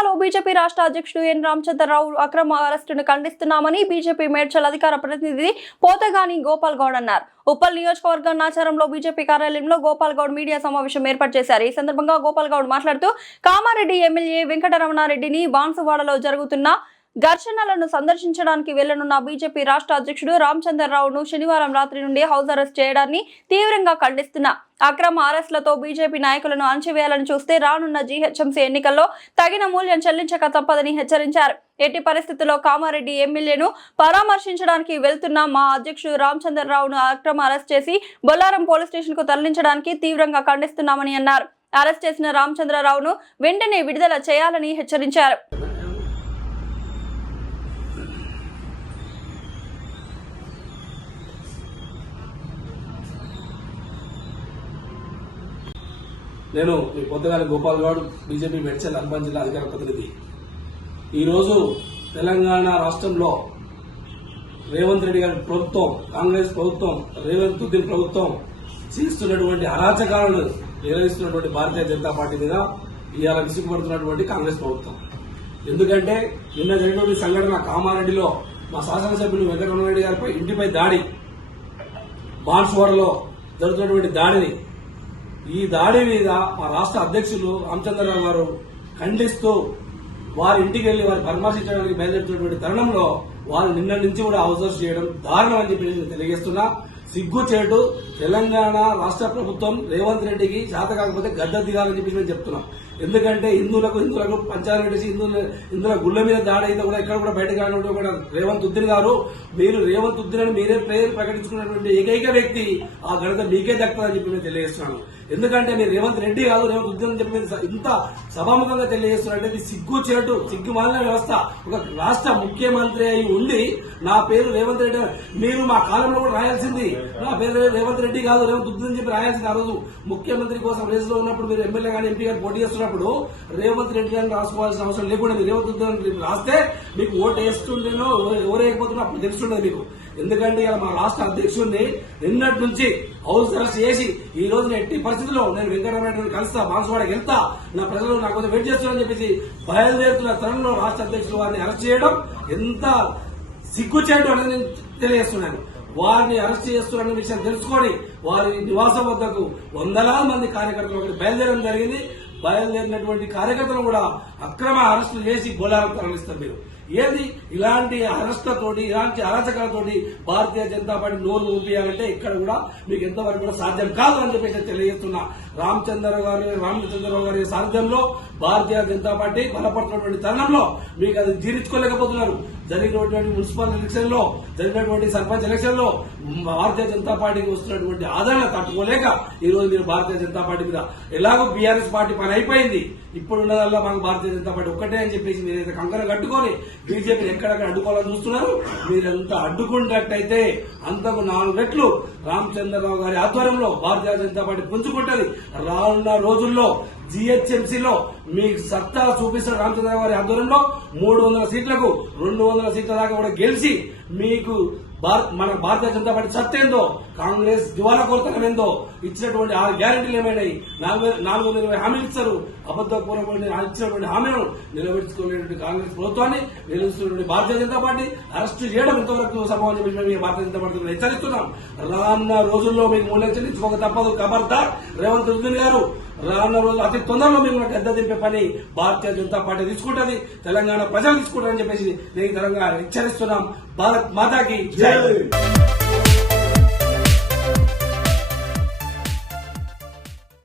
విశాఖలో బీజేపీ రాష్ట్ర అధ్యక్షుడు ఎన్ రామచంద్రరావు అక్రమ అరెస్టును ఖండిస్తున్నామని బీజేపీ మేడ్చల్ అధికార ప్రతినిధి పోతగాని గోపాల్ గౌడ్ అన్నారు. ఉప్పల్ నియోజకవర్గం నాచారంలో బీజేపీ కార్యాలయంలో గోపాల్ గౌడ్ మీడియా సమావేశం ఏర్పాటు చేశారు. ఈ సందర్భంగా గోపాల్ గౌడ్ మాట్లాడుతూ కామారెడ్డి ఎమ్మెల్యే వెంకటరమణారెడ్డిని బాన్సువాడలో జరుగుతున్న ఘర్షణలను సందర్శించడానికి వెళ్లనున్న బీజేపీ రాష్ట్ర అధ్యక్షుడు రామచంద్రరావును శనివారం రాత్రి నుండి హౌస్ అరెస్ట్ చేయడాన్ని తీవ్రంగా ఖండిస్తున్నా. అక్రమ అరెస్టులతో బీజేపీ నాయకులను అణచివేయాలని చూస్తే రానున్న జీహెచ్ఎంసీ ఎన్నికల్లో తగిన మూల్యం చెల్లించక తప్పదని హెచ్చరించారు. ఎట్టి పరిస్థితుల్లో కామారెడ్డి ఎమ్మెల్యేను పరామర్శించడానికి వెళ్తున్న మా అధ్యక్షుడు రామచంద్రరావును అక్రమ అరెస్ట్ చేసి బొల్లారం పోలీస్ స్టేషన్ కు తరలించడానికి తీవ్రంగా ఖండిస్తున్నామని అన్నారు. అరెస్ట్ చేసిన రామచంద్రరావును వెంటనే విడుదల చేయాలని హెచ్చరించారు. నేను మీ పొద్దుగాల గోపాల్ గౌడ్, బీజేపీ మేడ్చల్ అర్బన్ జిల్లా అధికార ప్రతినిధి. ఈరోజు తెలంగాణ రాష్ట్రంలో రేవంత్ రెడ్డి గారి ప్రభుత్వం, కాంగ్రెస్ ప్రభుత్వం, రేవంత్ రెడ్డి ప్రభుత్వం చేస్తున్నటువంటి అరాచకాలను నిర్వహిస్తున్నటువంటి భారతీయ జనతా పార్టీ మీద ఇవాళ విసుగుపడుతున్నటువంటి కాంగ్రెస్ ప్రభుత్వం. ఎందుకంటే నిన్న జరిగినటువంటి సంఘటన కామారెడ్డిలో మా శాసనసభ్యులు వెంకటరమణారెడ్డి గారిపై ఇంటిపై దాడి, బాన్సువాడలో జరుగుతున్నటువంటి దాడిని, ఈ దాడి మీద మా రాష్ట్ర అధ్యక్షులు రామచంద్రరావు గారు ఖండిస్తూ వారి ఇంటికి వెళ్లి వారి పరామర్శించడానికి బయలుదేరుతున్నటువంటి తరుణంలో వారు నిన్న నుంచి కూడా హౌస్ అరెస్ట్ చేయడం దారుణం అని చెప్పి నేను తెలియజేస్తున్నా. సిగ్గుచేటు తెలంగాణ రాష్ట్ర ప్రభుత్వం రేవంత్ రెడ్డికి చేత కాకపోతే గద్ద దిగాలని చెప్పి నేను చెప్తున్నాం. ఎందుకంటే హిందువులకు పంచాయతీ హిందువుల గుళ్ళ మీద దాడి అయితే కూడా ఎక్కడ కూడా బయటకు రావడం కూడా రేవంత్ ఉద్దీన్ గారు, మీరు రేవంత్ ఉద్దీన్ అని మీరే పేరు ప్రకటించుకున్నటువంటి ఏకైక వ్యక్తి ఆ ఘనత మీకే దక్కుతుందని చెప్పి నేను తెలియజేస్తున్నాను. ఎందుకంటే మీరు రేవంత్ రెడ్డి కాదు, రేవంత్ ఉద్దీన్ అని చెప్పి ఇంత సభాముఖంగా తెలియజేస్తున్నారంటే ఇది సిగ్గుచేటు, సిగ్గుమాలిన వ్యవస్థ. ఒక రాష్ట్ర ముఖ్యమంత్రి అయి ఉండి నా పేరు రేవంత్ రెడ్డి, మీరు మా కాలంలో కూడా రాయాల్సింది నా పేరు రేవంత్ రెడ్డి కాదు, రేవంత్ ఉద్దీన్ అని చెప్పి రాయాల్సింది. ఆ రోజు ముఖ్యమంత్రి కోసం రేసులో ఉన్నప్పుడు మీరు ఎమ్మెల్యే గానీ ఎంపీ గానీ పోటీ చేస్తున్నప్పుడు రేవంత్ రెడ్డి గారిని రాసుకోవాల్సిన అవసరం లేకుండా మీరు రేవంత్ ఉద్దీన్ రాస్తే మీకు ఓటు వేస్తుండేనో ఎవరేకపోతున్నా అప్పుడు తెలుస్తుండదు మీకు. ఎందుకంటే ఇలా మా రాష్ట్ర అధ్యక్షుడిని నిన్నటి నుంచి హౌస్ అరెస్ట్ చేసి ఈ రోజు ఎట్టి పరిస్థితుల్లో నేను వెంకటరమణారెడ్డిని కలుస్తా, బాన్సువాడకి వెళ్తా, నా ప్రజలు నా కోసం వెయిట్ చేస్తున్నారని చెప్పేసి బయలుదేరుతున్న తరుణంలో రాష్ట్ర అధ్యక్షులు వారిని అరెస్ట్ చేయడం ఎంత సిగ్గుచేయడం అనేది నేను తెలియజేస్తున్నాను. వారిని అరెస్ట్ చేస్తున్నారన్న విషయం తెలుసుకొని వారి నివాసం వద్దకు వందలాది మంది కార్యకర్తలు ఒకటి బయలుదేరడం జరిగింది. బయలుదేరినటువంటి కార్యకర్తలు కూడా అక్రమ అరెస్టులు చేసి బొల్లారం తరలిస్తారు. మీరు ఏది ఇలాంటి అరెస్టులతోటి, ఇలాంటి అరాచకాలతోటి భారతీయ జనతా పార్టీ నోరు ఊపియాలంటే ఇక్కడ కూడా మీకు ఎంతవరకు కూడా సాధ్యం కాదు అని చెప్పేసి తెలియజేస్తున్నా. రామచంద్రరావు గారి సారథ్యంలో భారతీయ జనతా పార్టీ బలపడుతున్నటువంటి తరుణంలో మీకు అది జీర్ణించుకోలేకపోతున్నారు. జరిగినటువంటి మున్సిపల్ ఎలక్షన్ లో, జరిగినటువంటి సర్పంచ్ ఎలక్షన్ లో భారతీయ జనతా పార్టీకి వస్తున్నటువంటి ఆదరణ తట్టుకోలేక ఈ రోజు మీరు భారతీయ జనతా పార్టీ మీద ఎలాగో బీఆర్ఎస్ పార్టీ పని అయిపోయింది, ఇప్పుడు ఉన్నదల్లా మనకు భారతీయ జనతా పార్టీ ఒక్కటే అని చెప్పేసి మీరైతే కంకర కట్టుకొని బీజేపీని ఎక్కడెక్కడ అడ్డుకోవాలని చూస్తున్నారు. మీరంతా అడ్డుకున్నట్టయితే అంతకు 4 రెట్లు రామచంద్రరావు గారి ఆధ్వర్యంలో భారతీయ జనతా పార్టీ పుంజుకుంటది. రానున్న రోజుల్లో జీహెచ్ఎంసీలో మీకు సత్తా చూపిస్తున్న రామచంద్రరావు గారి ఆధ్వర్యంలో 300 సీట్లకు 200 సీట్ల దాకా కూడా గెలిచి మీకు మన భారతీయ జనతా పార్టీ సత్తేందో, కాంగ్రెస్ దివాలా కోరతనమేందో, ఇచ్చినటువంటి 6 గ్యారెంటీలు ఏమైనాయి, 420 హామీలు ఇచ్చారు. అబద్దపూర్వకమైన ఇచ్చినటువంటి హామీలను నిలబెట్టుకునేటువంటి కాంగ్రెస్ ప్రభుత్వాన్ని నిలుస్తున్నటువంటి భారతీయ జనతా పార్టీ అరెస్టు చేయడం ఇంతవరకు సంభవం చెప్పి భారతీయ జనతా పార్టీ హెచ్చరిస్తున్నాం. రానున్న రోజుల్లో మీకు మూల్యం చెల్లించుకోక తప్పదు. ఖబర్దార్ రేవంత్ రెడ్డి గారు, రానున్న రోజులు అతి తొందరలో మేము గద్ద దింపే పని భారతీయ జనతా పార్టీ తీసుకుంటుంది, తెలంగాణ ప్రజలు తీసుకుంటారని చెప్పేసి నేను తెలంగాణ హెచ్చరిస్తున్నాం. భారత్ మాతాకి జై.